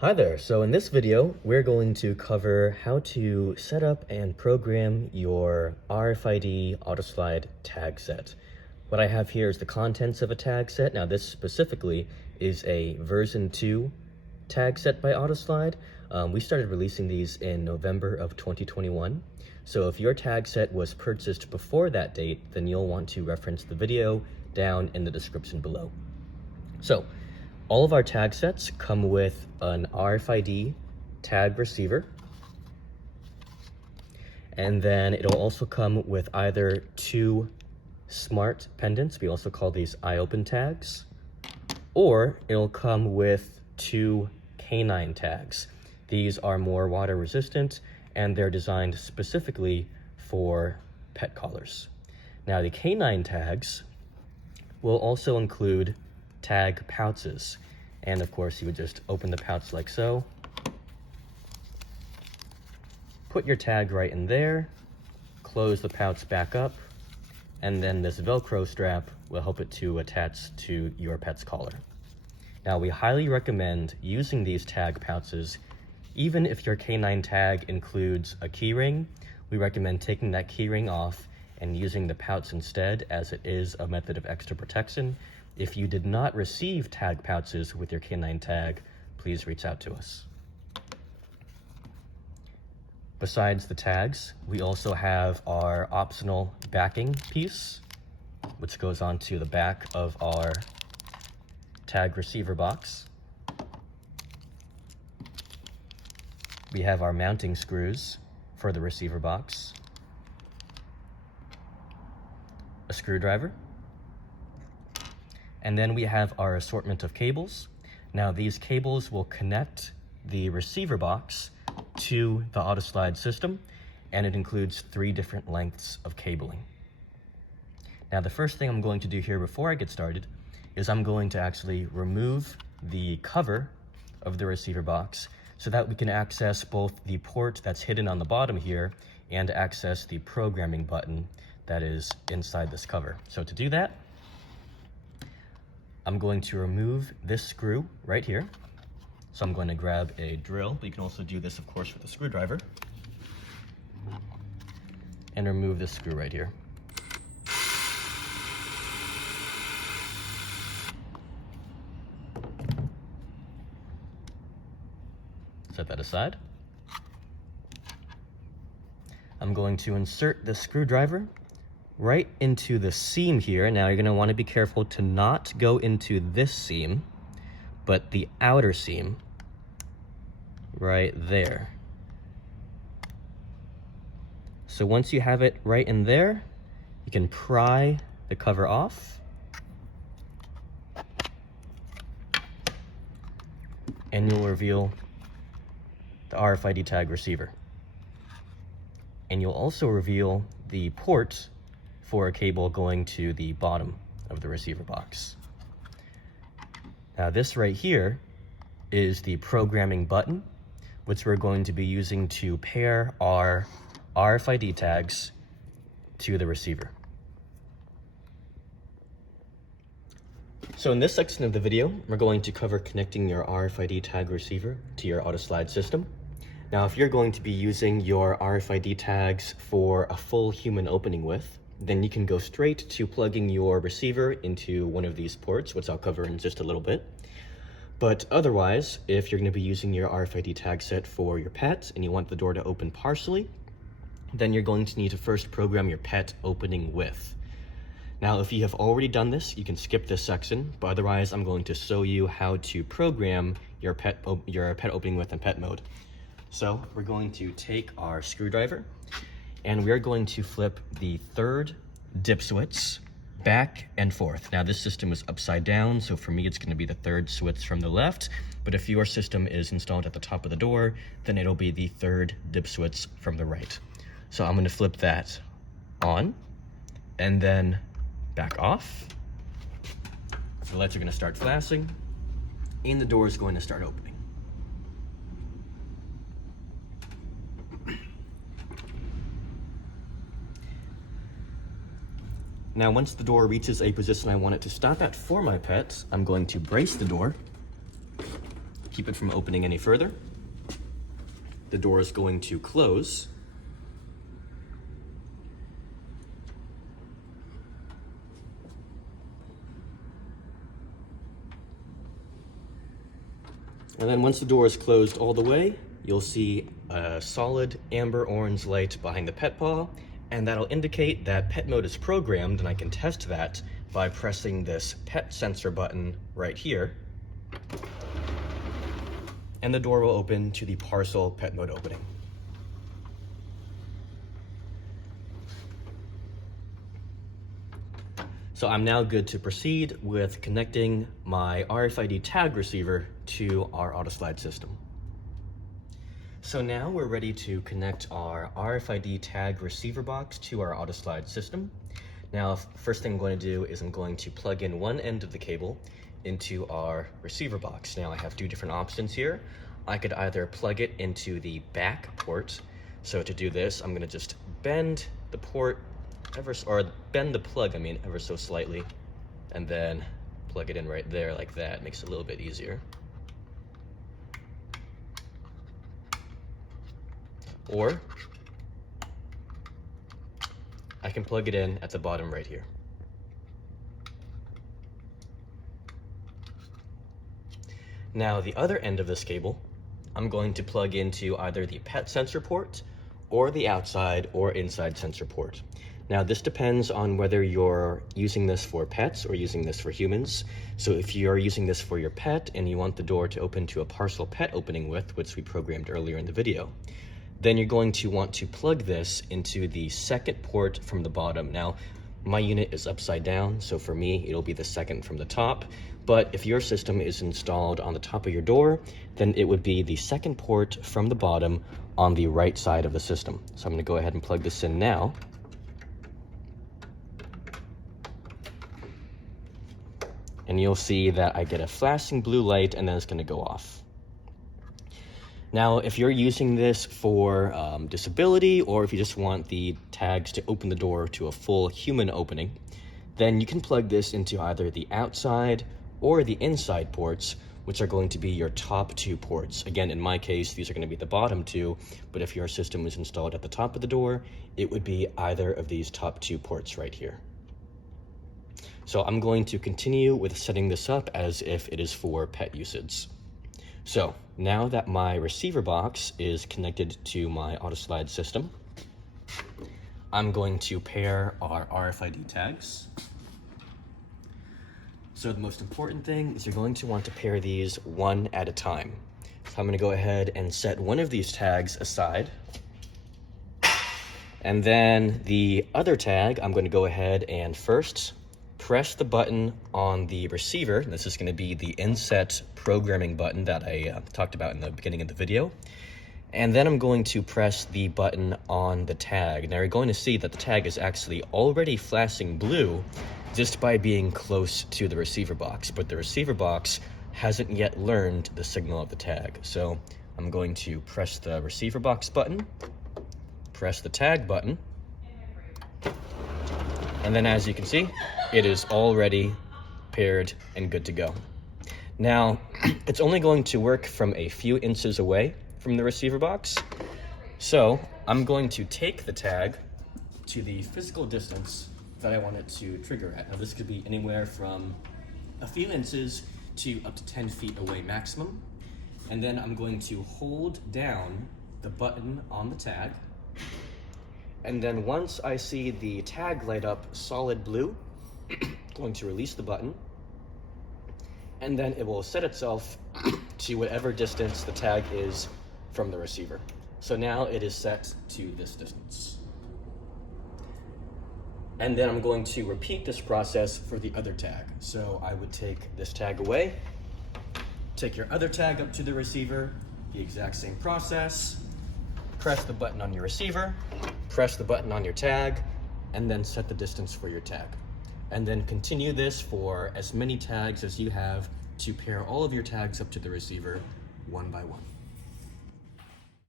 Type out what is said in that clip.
Hi there, so in this video, we're going to cover how to set up and program your RFID AutoSlide tag set. What I have here is the contents of a tag set. Now this specifically is a version 2 tag set by AutoSlide. We started releasing these in November of 2021. So if your tag set was purchased before that date, then you'll want to reference the video down in the description below. So all of our tag sets come with an RFID tag receiver, and then it'll also come with either 2 smart pendants, we also call these iOpen tags, or it'll come with 2 canine tags. These are more water resistant and they're designed specifically for pet collars. Now the canine tags will also include tag pouches, and of course you would just open the pouch like so, put your tag right in there, close the pouch back up, and then this Velcro strap will help it to attach to your pet's collar. Now we highly recommend using these tag pouches. Even if your canine tag includes a key ring, we recommend taking that key ring off and using the pouch instead, as it is a method of extra protection. If you did not receive tag pouches with your canine tag, please reach out to us. Besides the tags, we also have our optional backing piece, which goes onto the back of our tag receiver box. We have our mounting screws for the receiver box, a screwdriver, and then we have our assortment of cables. Now these cables will connect the receiver box to the AutoSlide system, and it includes 3 different lengths of cabling. Now the first thing I'm going to do here before I get started is I'm going to actually remove the cover of the receiver box so that we can access both the port that's hidden on the bottom here and access the programming button that is inside this cover. So to do that, I'm going to remove this screw right here. So I'm going to grab a drill, but you can also do this, of course, with a screwdriver, and remove this screw right here. Set that aside. I'm going to insert the screwdriver right into the seam here. Now you're going to want to be careful to not go into this seam, but the outer seam right there. So once you have it right in there, you can pry the cover off, and you'll reveal the RFID tag receiver. And you'll also reveal the port for a cable going to the bottom of the receiver box. Now this right here is the programming button, which we're going to be using to pair our RFID tags to the receiver. So in this section of the video, we're going to cover connecting your RFID tag receiver to your AutoSlide system. Now, if you're going to be using your RFID tags for a full human opening width, then you can go straight to plugging your receiver into one of these ports, which I'll cover in just a little bit. But otherwise, if you're going to be using your RFID tag set for your pet and you want the door to open partially, then you're going to need to first program your pet opening width. Now, if you have already done this, you can skip this section, but otherwise I'm going to show you how to program your pet opening width in pet mode. So we're going to take our screwdriver and we're going to flip the 3rd dip switch back and forth. Now this system is upside down, so for me it's going to be the 3rd switch from the left, but if your system is installed at the top of the door, then it'll be the 3rd dip switch from the right. So I'm going to flip that on and then back off. The lights are going to start flashing and the door is going to start opening. Now, once the door reaches a position I want it to stop at for my pet, I'm going to brace the door, keep it from opening any further, the door is going to close. And then once the door is closed all the way, you'll see a solid amber orange light behind the pet paw, and that'll indicate that pet mode is programmed, and I can test that by pressing this pet sensor button right here. And the door will open to the parcel pet mode opening. So I'm now good to proceed with connecting my RFID tag receiver to our AutoSlide system. So now we're ready to connect our RFID tag receiver box to our AutoSlide system. Now, first thing I'm going to do is I'm going to plug in one end of the cable into our receiver box. Now I have two different options here. I could either plug it into the back port. So to do this, I'm going to just bend the port bend the plug, ever so slightly, and then plug it in right there like that. Makes it a little bit easier. Or I can plug it in at the bottom right here. Now the other end of this cable, I'm going to plug into either the pet sensor port or the outside or inside sensor port. Now this depends on whether you're using this for pets or using this for humans. So if you're using this for your pet and you want the door to open to a parcel pet opening width, which we programmed earlier in the video, then you're going to want to plug this into the second port from the bottom. Now, my unit is upside down, so for me, it'll be the second from the top. But if your system is installed on the top of your door, then it would be the second port from the bottom on the right side of the system. So I'm gonna go ahead and plug this in now. And you'll see that I get a flashing blue light and then it's gonna go off. Now, if you're using this for disability, or if you just want the tags to open the door to a full human opening, then you can plug this into either the outside or the inside ports, which are going to be your top two ports. Again, in my case, these are going to be the bottom two, but if your system is installed at the top of the door, it would be either of these top two ports right here. So I'm going to continue with setting this up as if it is for pet usage. So now that my receiver box is connected to my AutoSlide system, I'm going to pair our RFID tags. So the most important thing is you're going to want to pair these one at a time. So I'm going to go ahead and set one of these tags aside. And then the other tag, I'm going to go ahead and first press the button on the receiver. This is going to be the inset programming button that I talked about in the beginning of the video. And then I'm going to press the button on the tag. Now you're going to see that the tag is actually already flashing blue just by being close to the receiver box, but the receiver box hasn't yet learned the signal of the tag. So I'm going to press the receiver box button, press the tag button, and then as you can see, it is already paired and good to go. Now, it's only going to work from a few inches away from the receiver box. So I'm going to take the tag to the physical distance that I want it to trigger at. Now this could be anywhere from a few inches to up to 10 feet away maximum. And then I'm going to hold down the button on the tag. And then once I see the tag light up solid blue, I'm going to release the button. And then it will set itself to whatever distance the tag is from the receiver. So now it is set to this distance. And then I'm going to repeat this process for the other tag. So I would take this tag away, take your other tag up to the receiver, the exact same process, press the button on your receiver, press the button on your tag, and then set the distance for your tag. And then continue this for as many tags as you have to pair all of your tags up to the receiver one by one.